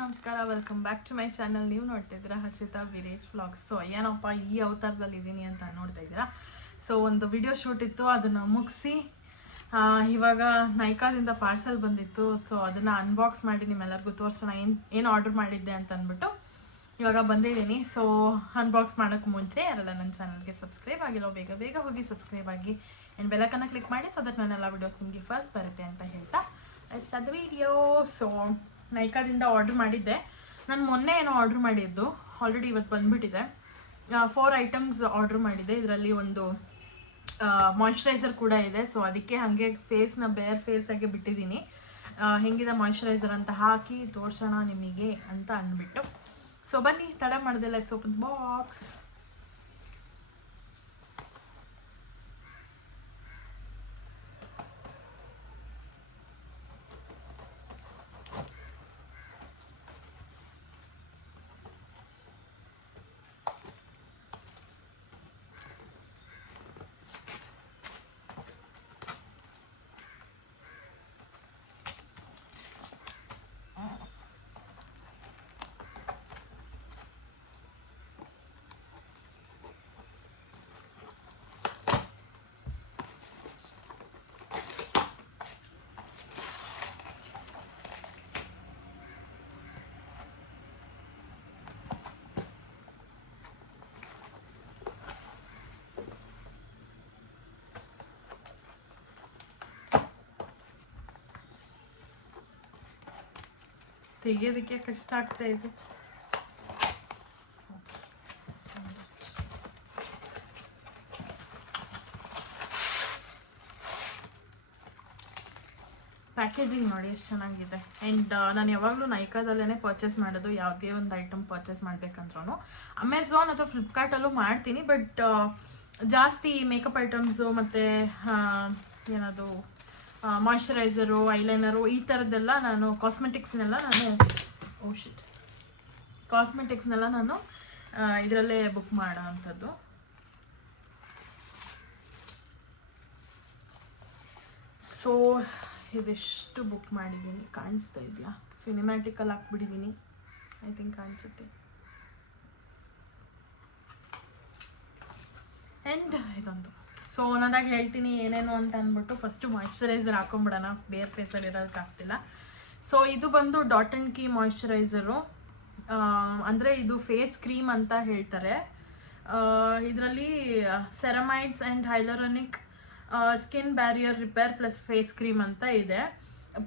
ನಮಸ್ಕಾರ, welcome back to my channel. ನೀವು ನೋಡ್ತಾ ಇದ್ದೀರಾ ಹರ್ಷಿತಾ ವಿಲೇಜ್ ವ್ಲಾಗ್ಸ್. ಸೊ ಏನಪ್ಪ ಈ ಅವತಾರದಲ್ಲಿ ಇದ್ದೀನಿ ಅಂತ ನೋಡ್ತಾ ಇದ್ದೀರಾ. ಸೊ ಒಂದು ವಿಡಿಯೋ ಶೂಟ್ ಇತ್ತು, ಅದನ್ನು ಮುಗಿಸಿ ಇವಾಗ ನೈಕಾದಿಂದ ಪಾರ್ಸೆಲ್ ಬಂದಿತ್ತು. ಸೊ ಅದನ್ನು ಅನ್ಬಾಕ್ಸ್ ಮಾಡಿ ನಿಮ್ಮೆಲ್ಲರಿಗೂ ತೋರಿಸೋಣ ಏನು ಆರ್ಡರ್ ಮಾಡಿದ್ದೆ ಅಂತ ಅಂದ್ಬಿಟ್ಟು ಇವಾಗ ಬಂದಿದ್ದೀನಿ. ಸೊ ಅನ್ಬಾಕ್ಸ್ ಮಾಡೋಕ್ಕೆ ಮುಂಚೆ ಯಾರೆಲ್ಲ ನನ್ನ ಚಾನಲ್ಗೆ ಸಬ್ಸ್ಕ್ರೈಬ್ ಆಗಿರೋ ಬೇಗ ಹೋಗಿ ಸಬ್ಸ್ಕ್ರೈಬ್ ಆಗಿ ಆ್ಯಂಡ್ ಬೆಲ್ಲೈಕನ್ನ ಕ್ಲಿಕ್ ಮಾಡಿ, ಸೊ ದಟ್ ನನ್ನೆಲ್ಲ ವಿಡಿಯೋಸ್ ನಿಮಗೆ ಫಸ್ಟ್ ಬರುತ್ತೆ ಅಂತ ಹೇಳ್ತಾ let's start the video. So ನೈಕಾದಿಂದ ಆರ್ಡ್ರ್ ಮಾಡಿದ್ದೆ. ನಾನು ಮೊನ್ನೆ ಏನೋ ಆರ್ಡ್ರ್ ಮಾಡಿದ್ದು, ಆಲ್ರೆಡಿ ಇವತ್ತು ಬಂದುಬಿಟ್ಟಿದೆ. 4 ಐಟಮ್ಸ್ ಆರ್ಡ್ರ್ ಮಾಡಿದ್ದೆ. ಇದರಲ್ಲಿ ಒಂದು ಮಾಯ್ಶ್ಚರೈಸರ್ ಕೂಡ ಇದೆ. ಸೊ ಅದಕ್ಕೆ ಹಾಗೆ ಫೇಸ್ನ ಬೇರ್ ಫೇಸಾಗಿ ಬಿಟ್ಟಿದ್ದೀನಿ. ಹೆಂಗಿದೆ ಮಾಯ್ಶ್ಚರೈಸರ್ ಅಂತ ಹಾಕಿ ತೋರಿಸೋಣ ನಿಮಗೆ ಅಂತ ಅಂದ್ಬಿಟ್ಟು. ಸೊ ಬನ್ನಿ, ತಡ ಮಾಡಿದೆ, ಲೆಟ್ಸ್ ಓಪನ್ ದ ಬಾಕ್ಸ್. ತೆಗೆಯೋದಕ್ಕೆ ಕಷ್ಟ ಆಗ್ತಾ ಇದೆ. ಪ್ಯಾಕೇಜಿಂಗ್ ನೋಡಿ ಎಷ್ಟು ಚೆನ್ನಾಗಿದೆ. ಆ್ಯಂಡ್ ನಾನು ಯಾವಾಗಲೂ ನೈಕಾದಲ್ಲೇ ಪರ್ಚೇಸ್ ಮಾಡೋದು, ಯಾವುದೇ ಒಂದು ಐಟಮ್ ಪರ್ಚೇಸ್ ಮಾಡಬೇಕಂದ್ರೂ. ಅಮೆಝಾನ್ ಅಥವಾ ಫ್ಲಿಪ್ಕಾರ್ಟಲ್ಲೂ ಮಾಡ್ತೀನಿ, ಬಟ್ ಜಾಸ್ತಿ ಮೇಕಪ್ ಐಟಮ್ಸು ಮತ್ತು ಏನದು ಮಾಯ್ಶ್ಚರೈಸರು, ಐಲೈನರು, ಈ ಥರದ್ದೆಲ್ಲ ನಾನು ಕಾಸ್ಮೆಟಿಕ್ಸ್ನೆಲ್ಲ ನಾನು ಇದರಲ್ಲೇ ಬುಕ್ ಮಾಡೋ ಅಂಥದ್ದು. ಸೊ ಇದಿಷ್ಟು ಬುಕ್ ಮಾಡಿದ್ದೀನಿ. ಕಾಣಿಸ್ತಾ ಇದೆಯಾ? ಸಿನಿಮ್ಯಾಟಿಕಲ್ಲಿ ಹಾಕ್ಬಿಟ್ಟಿದ್ದೀನಿ, ಐ ಥಿಂಕ್ ಕಾಣಿಸುತ್ತೆ. ಆ್ಯಂಡ್ ಇದೊಂದು. ಸೊ ಒಂದೊಂದಾಗಿ ಹೇಳ್ತೀನಿ ಏನೇನು ಅಂತ ಅಂದ್ಬಿಟ್ಟು. ಫಸ್ಟು ಮಾಯ್ಶ್ಚರೈಸರ್ ಹಾಕೊಂಬಿಡೋಣ, ಬೇರ್ ಫೇಸಲ್ಲಿ ಇರೋದಕ್ಕಾಗ್ತಿಲ್ಲ. ಸೊ ಇದು ಬಂದು ಡಾಟ್ ಆ್ಯಂಡ್ ಕೀ ಮಾಯ್ಶ್ಚರೈಸರು, ಅಂದರೆ ಇದು ಫೇಸ್ ಕ್ರೀಮ್ ಅಂತ ಹೇಳ್ತಾರೆ. ಇದರಲ್ಲಿ ceramides and hyaluronic skin barrier repair plus face cream ಅಂತ ಇದೆ.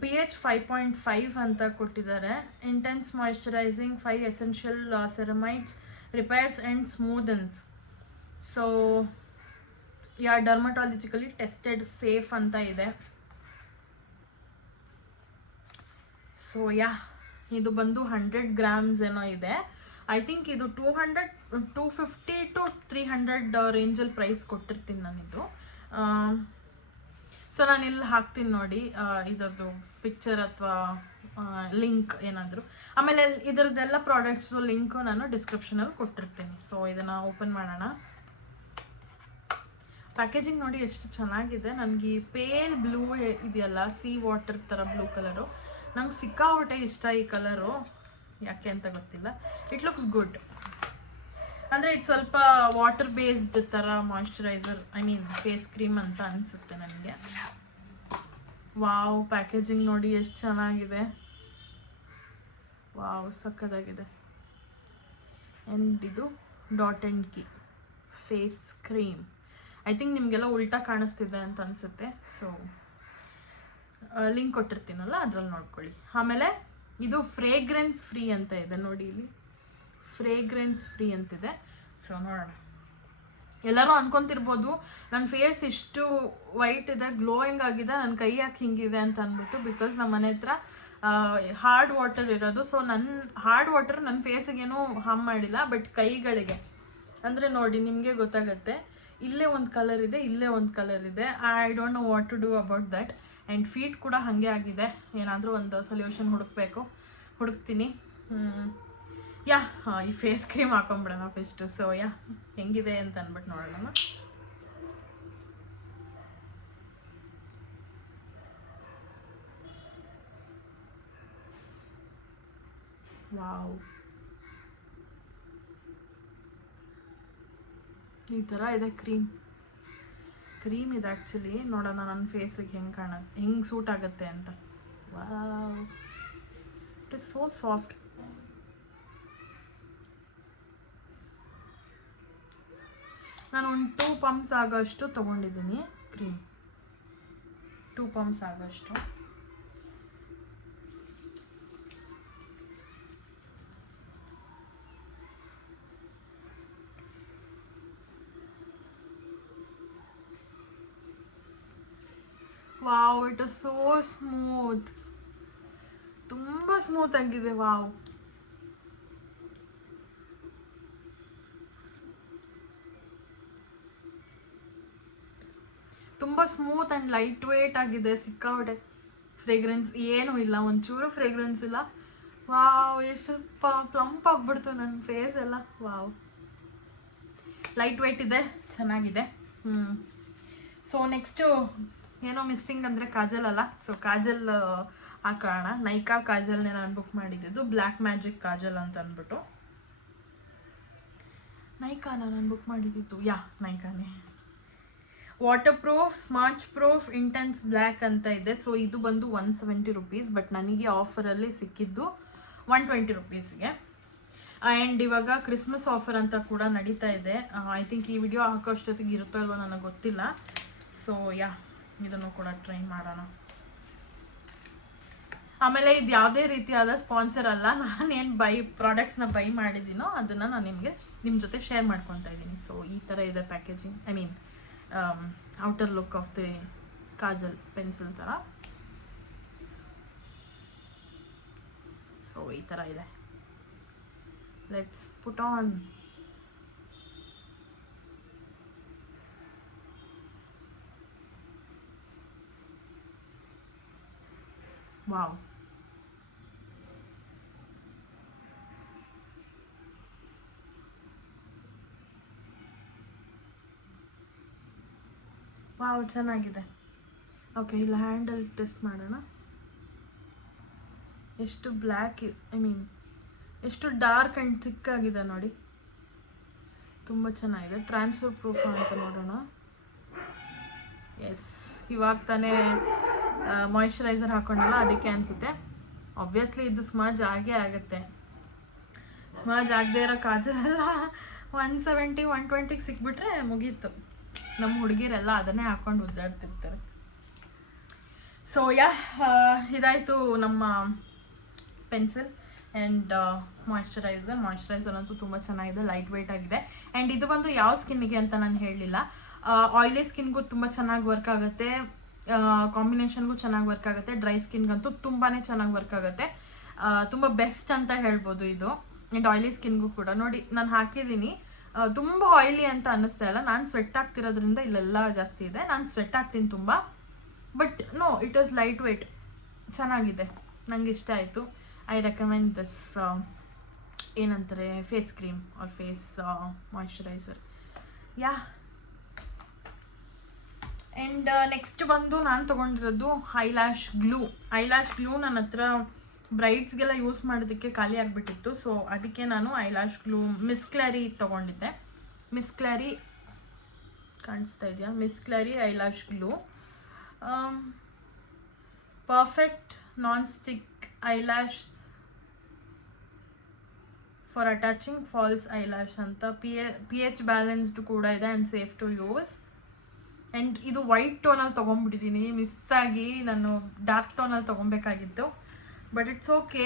pH 5.5 ಅಂತ ಕೊಟ್ಟಿದ್ದಾರೆ. Intense moisturising 5 essential ceramides repairs and smoothens. So dermatologically tested, safe ಅಂತ ಇದೆ. ಸೊ ಇದು ಬಂದು 100 ಗ್ರಾಮ್ಸ್ ಏನೋ ಇದೆ. ಐ ಥಿಂಕ್ ಇದು 250 to 300 ರೇಂಜಲ್ಲಿ ಪ್ರೈಸ್ ಕೊಟ್ಟಿರ್ತೀನಿ ನಾನಿದು. ಸೊ ನಾನು ಇಲ್ಲಿ ಹಾಕ್ತೀನಿ ನೋಡಿ ಇದರದ್ದು ಪಿಕ್ಚರ್ ಅಥವಾ ಲಿಂಕ್ ಏನಾದರೂ. ಆಮೇಲೆ ಇದರದ್ದೆಲ್ಲ ಪ್ರಾಡಕ್ಟ್ಸು ಲಿಂಕು ನಾನು ಡಿಸ್ಕ್ರಿಪ್ಷನಲ್ಲಿ ಕೊಟ್ಟಿರ್ತೀನಿ. ಸೊ ಇದನ್ನು ಓಪನ್ ಮಾಡೋಣ. ಪ್ಯಾಕೇಜಿಂಗ್ ನೋಡಿ ಎಷ್ಟು ಚೆನ್ನಾಗಿದೆ. ನನಗೆ ಈ ಪೇಲ್ ಬ್ಲೂ ಇದೆಯಲ್ಲ, ಸೀ ವಾಟರ್ ಥರ ಬ್ಲೂ ಕಲರು, ನಂಗೆ ಸಿಕ್ಕಾಪಟ್ಟೆ ಇಷ್ಟ ಈ ಕಲರು. ಯಾಕೆ ಅಂತ ಗೊತ್ತಿಲ್ಲ. It looks good. ಅಂದರೆ ಇದು ಸ್ವಲ್ಪ ವಾಟರ್ ಬೇಸ್ಡ್ ಥರ moisturiser, I mean face cream ಅಂತ ಅನಿಸುತ್ತೆ ನನಗೆ. ವಾವ್, ಪ್ಯಾಕೇಜಿಂಗ್ ನೋಡಿ ಎಷ್ಟು ಚೆನ್ನಾಗಿದೆ. ವಾವ್, ಸಕ್ಕತ್ತಾಗಿದೆ. ಆ್ಯಂಡ್ ಇದು Dot and Key face cream. I think ನಿಮಗೆಲ್ಲ ಉಲ್ಟಾ ಕಾಣಿಸ್ತಿದೆ ಅಂತ ಅನಿಸುತ್ತೆ. ಸೊ ಲಿಂಕ್ ಕೊಟ್ಟಿರ್ತೀನಲ್ಲ, ಅದ್ರಲ್ಲಿ ನೋಡ್ಕೊಳ್ಳಿ. ಆಮೇಲೆ ಇದು ಫ್ರೇಗ್ರೆನ್ಸ್ ಫ್ರೀ ಅಂತ ಇದೆ ನೋಡಿ, ಇಲ್ಲಿ ಫ್ರೇಗ್ರೆನ್ಸ್ ಫ್ರೀ ಅಂತಿದೆ. ಸೊ ನೋಡೋಣ. ಎಲ್ಲರೂ ಅನ್ಕೊತಿರ್ಬೋದು ನನ್ನ ಫೇಸ್ ಇಷ್ಟು ವೈಟ್ ಇದೆ, ಗ್ಲೋಯಿಂಗ್ ಆಗಿದೆ, ನನ್ನ ಕೈ ಯಾಕೆ ಹಿಂಗಿದೆ ಅಂತ ಅಂದ್ಬಿಟ್ಟು. ಬಿಕಾಸ್ ನಮ್ಮ ಮನೆ ಹತ್ರ ಹಾರ್ಡ್ ವಾಟರ್ ಇರೋದು. ಸೊ ನನ್ನ ಹಾರ್ಡ್ ವಾಟರ್ ನನ್ನ ಫೇಸಿಗೇನು ಹಾರ್ಮ್ ಮಾಡಿಲ್ಲ, ಬಟ್ ಕೈಗಳಿಗೆ ಅಂದರೆ ನೋಡಿ ನಿಮಗೆ ಗೊತ್ತಾಗುತ್ತೆ. ಇಲ್ಲೇ ಒಂದು ಕಲರ್ ಇದೆ, ಇಲ್ಲೇ ಒಂದು ಕಲರ್ ಇದೆ. I don't know what to do about that. And feet ಕೂಡ ಹಾಗೆ ಆಗಿದೆ. ಏನಾದರೂ ಒಂದು ಸೊಲ್ಯೂಷನ್ ಹುಡುಕ್ತೀನಿ. ಈ ಫೇಸ್ ಕ್ರೀಮ್ ಹಾಕೊಂಬಿಡೋಣ ಫಸ್ಟು. ಸೊ ಹೆಂಗಿದೆ ಅಂತ ಅಂದ್ಬಿಟ್ಟು ನೋಡೋಣ. ವಾವ್, ಈ ಥರ ಇದೆ ಕ್ರೀಮ್ ಇದೆ ಆ್ಯಕ್ಚುಲಿ. ನೋಡೋಣ ನನ್ನ ಫೇಸಿಗೆ ಹೆಂಗೆ ಸೂಟ್ ಆಗುತ್ತೆ ಅಂತ. Wow, it is so soft. ನಾನು ಒಂದು 2 ಪಂಪ್ಸ್ ಆಗೋಷ್ಟು ತೊಗೊಂಡಿದ್ದೀನಿ ಕ್ರೀಮ್. 2 ಪಂಪ್ಸ್ ಆಗೋಷ್ಟು. Wow, it is so smooth. ತುಂಬ ಸ್ಮೂತ್ ಆಗಿದೆ. ವಾವ್, ತುಂಬ ಸ್ಮೂತ್ ಆ್ಯಂಡ್ ಲೈಟ್ ವೇಟ್ ಆಗಿದೆ. ಸಿಕ್ಕಾಪಟ್ಟೆ ಫ್ರೇಗ್ರೆನ್ಸ್ ಏನೂ ಇಲ್ಲ, ಒಂಚೂರು ಫ್ರೇಗ್ರೆನ್ಸ್ ಇಲ್ಲ. ವಾವ್, ಎಷ್ಟು ಪ್ಲಂಪ್ ಆಗಿಬಿಡ್ತು ನನ್ನ ಫೇಸ್ ಎಲ್ಲ. ವಾವ್, ಲೈಟ್ ವೇಟ್ ಇದೆ, ಚೆನ್ನಾಗಿದೆ. ಸೊ ನೆಕ್ಸ್ಟು ಏನೋ ಮಿಸ್ಸಿಂಗ್ ಅಂದರೆ ಕಾಜಲ್ ಅಲ್ಲ. ಸೊ ಕಾಜಲ್ ಹಾಕೋಣ. ನೈಕಾ ಕಾಜಲ್ನೇ ನಾನು ಬುಕ್ ಮಾಡಿದ್ದು, ಬ್ಲ್ಯಾಕ್ ಮ್ಯಾಜಿಕ್ ಕಾಜಲ್ ಅಂತ ಅಂದ್ಬಿಟ್ಟು. ನೈಕಾನ ನಾನು ಬುಕ್ ಮಾಡಿದ್ದು, ನೈಕಾನೇ. Waterproof, smudge proof, intense black ಅಂತ ಇದೆ. ಸೊ ಇದು ಬಂದು 170 ರುಪೀಸ್, ಬಟ್ ನನಗೆ ಆಫರಲ್ಲಿ ಸಿಕ್ಕಿದ್ದು 120 ರುಪೀಸ್ಗೆ. ಆ್ಯಂಡ್ ಇವಾಗ ಕ್ರಿಸ್ಮಸ್ ಆಫರ್ ಅಂತ ಕೂಡ ನಡೀತಾ ಇದೆ. ಐ ಥಿಂಕ್ ಈ ವಿಡಿಯೋ ಹಾಕೋಷ್ಟೊತ್ತಿಗೆ ಇರುತ್ತೋ ಅಲ್ವೋ ನನಗೆ ಗೊತ್ತಿಲ್ಲ. ಸೊ ಇದನ್ನು ಕೂಡ ಟ್ರೈ ಮಾಡೋಣ. ಆಮೇಲೆ ಇದು ಯಾವುದೇ ರೀತಿಯಾದ ಸ್ಪಾನ್ಸರ್ ಅಲ್ಲ. ನಾನೇನು ಪ್ರಾಡಕ್ಟ್ಸ್ನ ಬೈ ಮಾಡಿದ್ದೀನೋ ಅದನ್ನು ನಾನು ನಿಮ್ಮ ಜೊತೆ ಶೇರ್ ಮಾಡ್ಕೊತಾ ಇದ್ದೀನಿ. ಸೊ ಈ ಥರ ಇದೆ packaging, I mean outer look of the Kajal pencil ಥರ. ಸೊ ಈ ಥರ ಇದೆ. Let's put on. Wow, wow, ಚೆನ್ನಾಗಿದೆ. ಓಕೆ, ಇಲ್ಲ ಹ್ಯಾಂಡಲ್ ಟೆಸ್ಟ್ ಮಾಡೋಣ. ಎಷ್ಟು ಬ್ಲ್ಯಾಕ್, ಐ ಮೀನ್ ಎಷ್ಟು ಡಾರ್ಕ್ ಆ್ಯಂಡ್ ಥಿಕ್ ಆಗಿದೆ ನೋಡಿ. ತುಂಬ ಚೆನ್ನಾಗಿದೆ. ಟ್ರಾನ್ಸ್ಫರ್ ಪ್ರೂಫ್ ಅಂತ ನೋಡೋಣ. ಎಸ್, ಇವಾಗ ತಾನೇ ಮಾಯಿಶ್ಚರೈಸರ್ ಹಾಕೊಂಡಲ್ಲ, ಅದಕ್ಕೆ ಅನಿಸುತ್ತೆ. ಆಬ್ವಿಯಸ್ಲಿ ಇದು ಸ್ಮಜ್ ಆಗೇ ಆಗುತ್ತೆ. ಸ್ಮಜ್ ಆಗದೆ ಇರೋ ಕಾಜಲೆಲ್ಲ 170, 120ಗೆ ಸಿಕ್ಬಿಟ್ರೆ ಮುಗೀತು. ನಮ್ಮ ಹುಡುಗಿರೆಲ್ಲ ಅದನ್ನೇ ಹಾಕೊಂಡು ಉಜ್ಜಾಡ್ತಿರ್ತಾರೆ. ಸೊ ಇದಾಯಿತು ನಮ್ಮ ಪೆನ್ಸಿಲ್ ಆ್ಯಂಡ್ ಮಾಯಿಶ್ಚರೈಸರ್ ಅಂತೂ ತುಂಬ ಚೆನ್ನಾಗಿದೆ, ಲೈಟ್ ವೇಟ್ ಆಗಿದೆ. ಆ್ಯಂಡ್ ಇದು ಬಂದು ಯಾವ ಸ್ಕಿನ್ನಿಗೆ ಅಂತ ನಾನು ಹೇಳಲಿಲ್ಲ. ಆಯಿಲಿ ಸ್ಕಿನ್ಗೂ ತುಂಬ ಚೆನ್ನಾಗಿ ವರ್ಕ್ ಆಗುತ್ತೆ, ಕಾಂಬಿನೇಷನ್ಗೂ ಚೆನ್ನಾಗಿ ವರ್ಕ್ ಆಗುತ್ತೆ. ಡ್ರೈ ಸ್ಕಿನ್ಗಂತೂ ತುಂಬಾ ಚೆನ್ನಾಗಿ ವರ್ಕ್ ಆಗುತ್ತೆ. ತುಂಬ ಬೆಸ್ಟ್ ಅಂತ ಹೇಳ್ಬೋದು ಇದು. ಆ್ಯಂಡ್ ಆಯಿಲಿ ಸ್ಕಿನ್ಗೂ ಕೂಡ ನೋಡಿ, ನಾನು ಹಾಕಿದ್ದೀನಿ. ತುಂಬ ಆಯಿಲಿ ಅಂತ ಅನ್ನಿಸ್ತಾ ಇಲ್ಲ. ನಾನು ಸ್ವೆಟ್ ಆಗ್ತಿರೋದ್ರಿಂದ ಇಲ್ಲೆಲ್ಲ ಜಾಸ್ತಿ ಇದೆ. ನಾನು ಸ್ವೆಟ್ ಆಗ್ತೀನಿ ತುಂಬ, but no, it was lightweight, ಚೆನ್ನಾಗಿದೆ, ನನಗೆ ಇಷ್ಟ ಆಯಿತು. ಐ ರೆಕಮೆಂಡ್ ದಿಸ್, ಏನಂತಾರೆ, face cream or face moisturiser. And next ಬಂದು ನಾನು ತೊಗೊಂಡಿರೋದು ಐಲ್ಯಾಶ್ ಗ್ಲೂ. ನನ್ನ ಹತ್ರ ಬ್ರೈಡ್ಸ್ಗೆಲ್ಲ ಯೂಸ್ ಮಾಡೋದಕ್ಕೆ ಖಾಲಿ ಆಗಿಬಿಟ್ಟಿತ್ತು. ಸೊ ಅದಕ್ಕೆ ನಾನು ಐಲ್ಯಾಶ್ ಗ್ಲೂ ಮಿಸ್ ಕ್ಲಾರಿ ತೊಗೊಂಡಿದ್ದೆ. ಮಿಸ್ ಕ್ಲಾರಿ ಕಾಣಿಸ್ತಾ ಇದೆಯಾ? Miss Claire eyelash glue, perfect non stick eyelash for attaching false eyelash ಅಂತ. pH ಬ್ಯಾಲೆನ್ಸ್ಡ್ ಕೂಡ ಇದೆ and safe to use. And ಇದು ವೈಟ್ ಟೋನಲ್ಲಿ ತೊಗೊಂಡ್ಬಿಟ್ಟಿದ್ದೀನಿ, ಮಿಸ್ಸಾಗಿ. ನಾನು ಡಾರ್ಕ್ ಟೋನಲ್ಲಿ ತೊಗೊಬೇಕಾಗಿತ್ತು, ಬಟ್ ಇಟ್ಸ್ ಓಕೆ.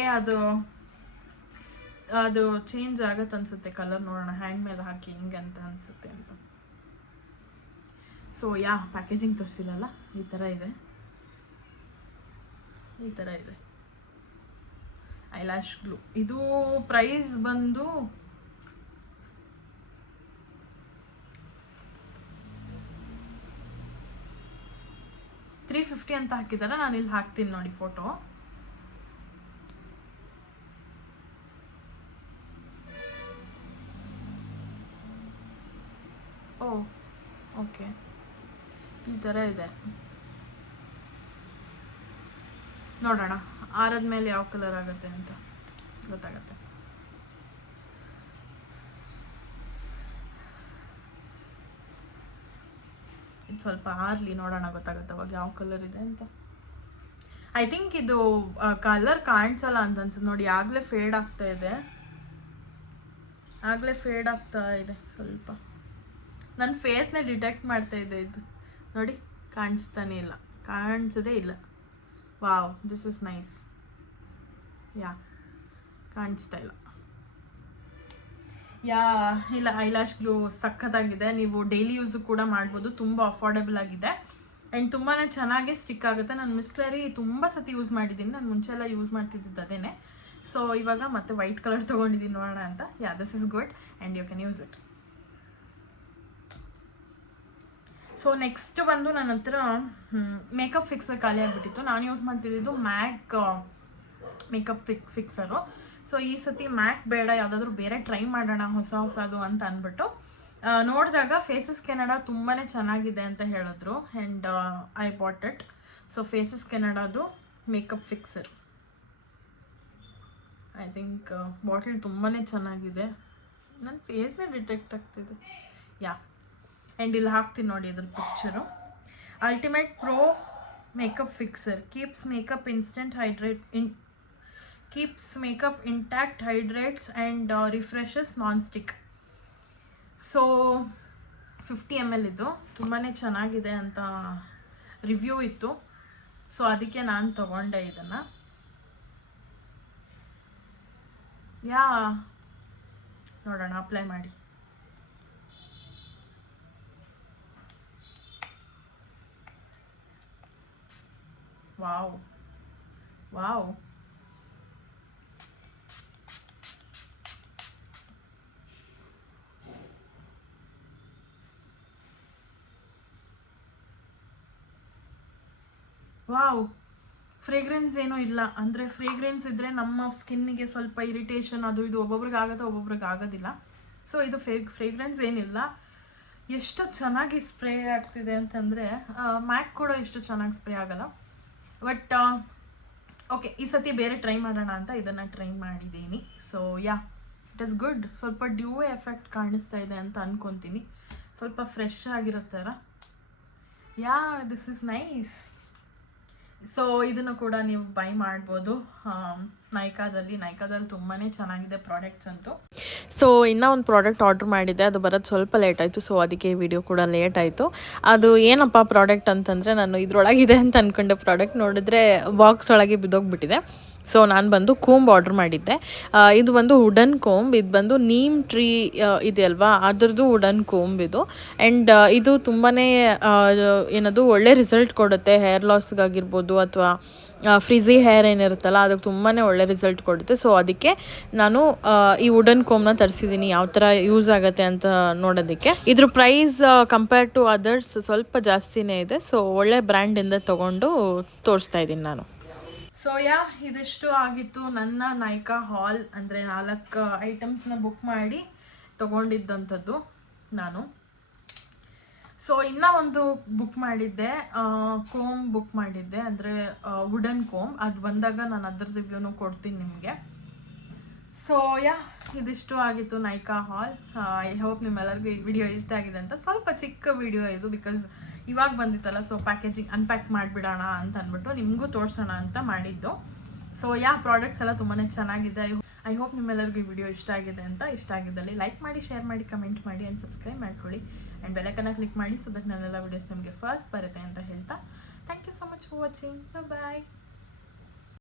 ಅದು ಚೇಂಜ್ ಆಗತ್ತೆ ಅನಿಸುತ್ತೆ ಕಲರ್. ನೋಡೋಣ ಹ್ಯಾಂಡ್ ಮೇಲೆ ಹಾಕಿ ಹಿಂಗೆ ಅಂತ ಅನಿಸುತ್ತೆ ಅಂತ. ಸೊ ಪ್ಯಾಕೇಜಿಂಗ್ ತೋರಿಸಿಲ್ಲಲ್ಲ, ಈ ಥರ ಇದೆ. Eyelash glue. ಇದು ಪ್ರೈಸ್ ಬಂದು $350 ಅಂತ ಹಾಕಿದ್ದಾರೆ. ನಾನು ಇಲ್ಲಿ ಹಾಕ್ತೀನಿ ನೋಡಿ ಫೋಟೋ. ಓಕೆ, ಈ ಥರ ಇದೆ. ನೋಡೋಣ ಆರದ್ಮೇಲೆ ಯಾವ ಕಲರ್ ಆಗುತ್ತೆ ಅಂತ. ಗೊತ್ತಾಗುತ್ತೆ. ಇದು ಸ್ವಲ್ಪ ಆರ್ಲಿ ನೋಡೋಣ, ಗೊತ್ತಾಗುತ್ತೆ ಅವಾಗ ಯಾವ ಕಲರ್ ಇದೆ ಅಂತ. ಐ ಥಿಂಕ್ ಇದು ಕಲರ್ ಕಾಣಿಸಲ್ಲ ಅಂತ ಅನ್ಸುತ್ತೆ ನೋಡಿ, ಆಗಲೇ ಫೇಡ್ ಆಗ್ತಾ ಇದೆ, ಸ್ವಲ್ಪ. ನನ್ನ ಫೇಸ್ನೇ ಡಿಟೆಕ್ಟ್ ಮಾಡ್ತಾ ಇದೆ ಇದು ನೋಡಿ, ಕಾಣಿಸ್ತಾನೆ ಇಲ್ಲ, ಕಾಣಿಸೋದೇ ಇಲ್ಲ. Wow, this is nice. Yeah, ಕಾಣಿಸ್ತಾ ಇಲ್ಲ. ಇಲ್ಲ, ಐಲ್ಯಾಶ್ ಗ್ಲೂ ಸಖತ್ತಾಗಿದೆ. ನೀವು ಡೈಲಿ ಯೂಸು ಕೂಡ ಮಾಡ್ಬೋದು, ತುಂಬ ಅಫೋರ್ಡೆಬಲ್ ಆಗಿದೆ ಆ್ಯಂಡ್ ತುಂಬಾ ಚೆನ್ನಾಗಿ ಸ್ಟಿಕ್ ಆಗುತ್ತೆ. ನಾನು ಮಿಸ್ಲರಿ ತುಂಬ ಸತಿ ಯೂಸ್ ಮಾಡಿದ್ದೀನಿ, ನಾನು ಮುಂಚೆ ಎಲ್ಲ ಯೂಸ್ ಮಾಡ್ತಿದ್ದಿದ್ದು ಅದೇನೆ. ಸೊ ಇವಾಗ ಮತ್ತೆ ವೈಟ್ ಕಲರ್ ತೊಗೊಂಡಿದ್ದೀನಿ ನೋಡೋಣ ಅಂತ. This is good and you can use it. So next ಬಂದು ನನ್ನ ಹತ್ರ ಮೇಕಪ್ ಫಿಕ್ಸರ್ ಖಾಲಿ ಆಗಿಬಿಟ್ಟಿತ್ತು. ನಾನು ಯೂಸ್ ಮಾಡ್ತಿದ್ದು ಮ್ಯಾಕ್ ಮೇಕಪ್ ಫಿಕ್ಸರು. ಸೊ ಈ ಸತಿ ಮ್ಯಾಕ್ ಬೇಡ, ಯಾವುದಾದ್ರೂ ಬೇರೆ ಟ್ರೈ ಮಾಡೋಣ ಹೊಸದು ಅಂತ ಅಂದ್ಬಿಟ್ಟು ನೋಡಿದಾಗ ಫೇಸಸ್ ಕೆನಡಾ ತುಂಬಾ ಚೆನ್ನಾಗಿದೆ ಅಂತ ಹೇಳಿದ್ರು and I bought it. So Faces ಕೆನಡಾದು makeup fixer, I think bottle ತುಂಬಾ ಚೆನ್ನಾಗಿದೆ. ನನ್ನ ಫೇಸ್ನೇ ಡಿಟೆಕ್ಟ್ ಆಗ್ತಿದೆ. ಆ್ಯಂಡ್ ಇಲ್ಲಿ ಹಾಕ್ತೀನಿ ನೋಡಿ ಅದ್ರ picture. Ultimate pro makeup fixer keeps makeup intact, hydrates and refreshes non-stick. So 50 ml ಇದು ತುಂಬಾ ಚೆನ್ನಾಗಿದೆ ಅಂತ ರಿವ್ಯೂ ಇತ್ತು. ಸೊ ಅದಕ್ಕೆ ನಾನು ತಗೊಂಡೆ ಇದನ್ನು. ನೋಡೋಣ, ಅಪ್ಲೈ ಮಾಡಿ. ವಾವ್, ಫ್ರೇಗ್ರೆನ್ಸ್ ಏನೂ ಇಲ್ಲ. ಅಂದರೆ ಫ್ರೇಗ್ರೆನ್ಸ್ ಇದ್ದರೆ ನಮ್ಮ ಸ್ಕಿನ್ನಿಗೆ ಸ್ವಲ್ಪ ಇರಿಟೇಷನ್ ಅದು ಇದು ಒಬ್ಬೊಬ್ರಿಗೆ ಆಗುತ್ತೆ, ಒಬ್ಬೊಬ್ರಿಗೆ ಆಗೋದಿಲ್ಲ. ಸೊ ಇದು ಫ್ರೇಗ್ರೆನ್ಸ್ ಏನಿಲ್ಲ. ಎಷ್ಟು ಚೆನ್ನಾಗಿ ಸ್ಪ್ರೇ ಆಗ್ತಿದೆ ಅಂತಂದರೆ ಮ್ಯಾಕ್ ಕೂಡ ಎಷ್ಟು ಚೆನ್ನಾಗಿ ಸ್ಪ್ರೇ ಆಗಲ್ಲ. ಬಟ್ ಓಕೆ, ಈ ಸತಿ ಬೇರೆ ಟ್ರೈ ಮಾಡೋಣ ಅಂತ ಇದನ್ನು ಟ್ರೈ ಮಾಡಿದ್ದೀನಿ. So it is good. ಸ್ವಲ್ಪ ಡ್ಯೂ ಎಫೆಕ್ಟ್ ಕಾಣಿಸ್ತಾ ಇದೆ ಅಂತ ಅನ್ಕೊತೀನಿ, ಸ್ವಲ್ಪ ಫ್ರೆಶ್ ಆಗಿರೋ ಥರ. This is nice. ಸೊ ಇದನ್ನು ಕೂಡ ನೀವು ಬೈ ಮಾಡ್ಬೋದು ನೈಕಾದಲ್ಲಿ ತುಂಬಾ ಚೆನ್ನಾಗಿದೆ ಪ್ರಾಡಕ್ಟ್ಸ್ ಅಂತೂ. ಸೊ ಇನ್ನೂ ಒಂದು ಪ್ರಾಡಕ್ಟ್ ಆರ್ಡ್ರ್ ಮಾಡಿದ್ದೆ, ಅದು ಬರೋದು ಸ್ವಲ್ಪ ಲೇಟ್ ಆಯಿತು. ಸೊ ಅದಕ್ಕೆ ಈ ವಿಡಿಯೋ ಕೂಡ ಲೇಟ್ ಆಯಿತು. ಅದು ಏನಪ್ಪ ಪ್ರಾಡಕ್ಟ್ ಅಂತಂದರೆ, ನಾನು ಇದರೊಳಗಿದೆ ಅಂತ ಅಂದ್ಕೊಂಡೆ, ಪ್ರಾಡಕ್ಟ್ ನೋಡಿದ್ರೆ ಬಾಕ್ಸ್ ಒಳಗೆ ಬಿದ್ದೋಗ್ಬಿಟ್ಟಿದೆ. ಸೊ ನಾನು ಬಂದು ಕೋಂಬ್ ಆರ್ಡ್ರ್ ಮಾಡಿದ್ದೆ. ಇದು ಬಂದು ವುಡನ್ ಕೋಂಬ್. ಇದು ಬಂದು ನೀಮ್ ಟ್ರೀ ಇದೆಯಲ್ವಾ, ಅದರದ್ದು ವುಡನ್ ಕೋಂಬ್ ಇದು. ಆ್ಯಂಡ್ ಇದು ತುಂಬಾ ಏನದು ಒಳ್ಳೆ ರಿಸಲ್ಟ್ ಕೊಡುತ್ತೆ. ಹೇರ್ ಲಾಸ್ಗಾಗಿರ್ಬೋದು ಅಥವಾ ಫ್ರಿಝಿ ಹೇರ್ ಏನಿರುತ್ತಲ್ಲ ಅದಕ್ಕೆ ತುಂಬಾ ಒಳ್ಳೆ ರಿಸಲ್ಟ್ ಕೊಡುತ್ತೆ. ಸೊ ಅದಕ್ಕೆ ನಾನು ಈ ವುಡನ್ ಕೋಮ್ನ ತರಿಸಿದ್ದೀನಿ, ಯಾವ ಥರ ಯೂಸ್ ಆಗುತ್ತೆ ಅಂತ ನೋಡೋದಕ್ಕೆ. ಇದ್ರ ಪ್ರೈಸ್ ಕಂಪೇರ್ ಟು ಅದರ್ಸ್ ಸ್ವಲ್ಪ ಜಾಸ್ತಿನೇ ಇದೆ. ಸೊ ಒಳ್ಳೆ ಬ್ರ್ಯಾಂಡಿಂದ ತೊಗೊಂಡು ತೋರಿಸ್ತಾ ಇದ್ದೀನಿ ನಾನು. ಸೊ ಇದಿಷ್ಟು ಆಗಿತ್ತು ನನ್ನ ನೈಕಾ ಹಾಲ್. ಅಂದರೆ 4 ಐಟಮ್ಸ್ನ ಬುಕ್ ಮಾಡಿ ತೊಗೊಂಡಿದ್ದಂಥದ್ದು ನಾನು. ಸೊ ಇನ್ನೂ ಒಂದು ಬುಕ್ ಮಾಡಿದ್ದೆ, ಕೋಮ್ ಬುಕ್ ಮಾಡಿದ್ದೆ, ಅಂದರೆ ವುಡನ್ ಕೋಮ್. ಅದು ಬಂದಾಗ ನಾನು ಅದ್ರ ರಿವ್ಯೂನು ಕೊಡ್ತೀನಿ ನಿಮಗೆ. ಸೊ ಇದಿಷ್ಟು ಆಗಿತ್ತು ನೈಕಾ ಹಾಲ್. ಐ ಹೋಪ್ ನಿಮ್ಮೆಲ್ಲರಿಗೂ ಈ ವಿಡಿಯೋ ಇಷ್ಟ ಆಗಿದೆ ಅಂತ. ಸ್ವಲ್ಪ ಚಿಕ್ಕ ವಿಡಿಯೋ ಇದು, ಬಿಕಾಸ್ ಇವಾಗ ಬಂದಿತ್ತಲ್ಲ. ಸೊ ಪ್ಯಾಕೇಜಿಂಗ್ ಅನ್ಪ್ಯಾಕ್ ಮಾಡಿಬಿಡೋಣ ಅಂತ ಅಂದ್ಬಿಟ್ಟು ನಿಮಗೂ ತೋರಿಸೋಣ ಅಂತ ಮಾಡಿದ್ದು. ಸೊ ಪ್ರಾಡಕ್ಟ್ಸ್ ಎಲ್ಲ ತುಂಬಾ ಚೆನ್ನಾಗಿದೆ. ಐ ಹೋಪ್ ನಿಮ್ಮೆಲ್ಲರಿಗೂ ಈ ವಿಡಿಯೋ ಇಷ್ಟ ಆಗಿದೆ ಅಂತ. ಇಷ್ಟ ಆಗಿದ್ದಲ್ಲಿ ಲೈಕ್ ಮಾಡಿ, ಶೇರ್ ಮಾಡಿ, ಕಮೆಂಟ್ ಮಾಡಿ ಆ್ಯಂಡ್ ಸಬ್ಸ್ಕ್ರೈಬ್ ಮಾಡ್ಕೊಳ್ಳಿ. ಆ್ಯಂಡ್ ಬೆಲೈಕನ್ನ ಕ್ಲಿಕ್ ಮಾಡಿ, ಸೊ ದಟ್ ನನ್ನೆಲ್ಲ ವಿಡಿಯೋಸ್ ನಿಮಗೆ ಫಸ್ಟ್ ಬರುತ್ತೆ ಅಂತ ಹೇಳ್ತಾ, thank you so much for watching. Bye.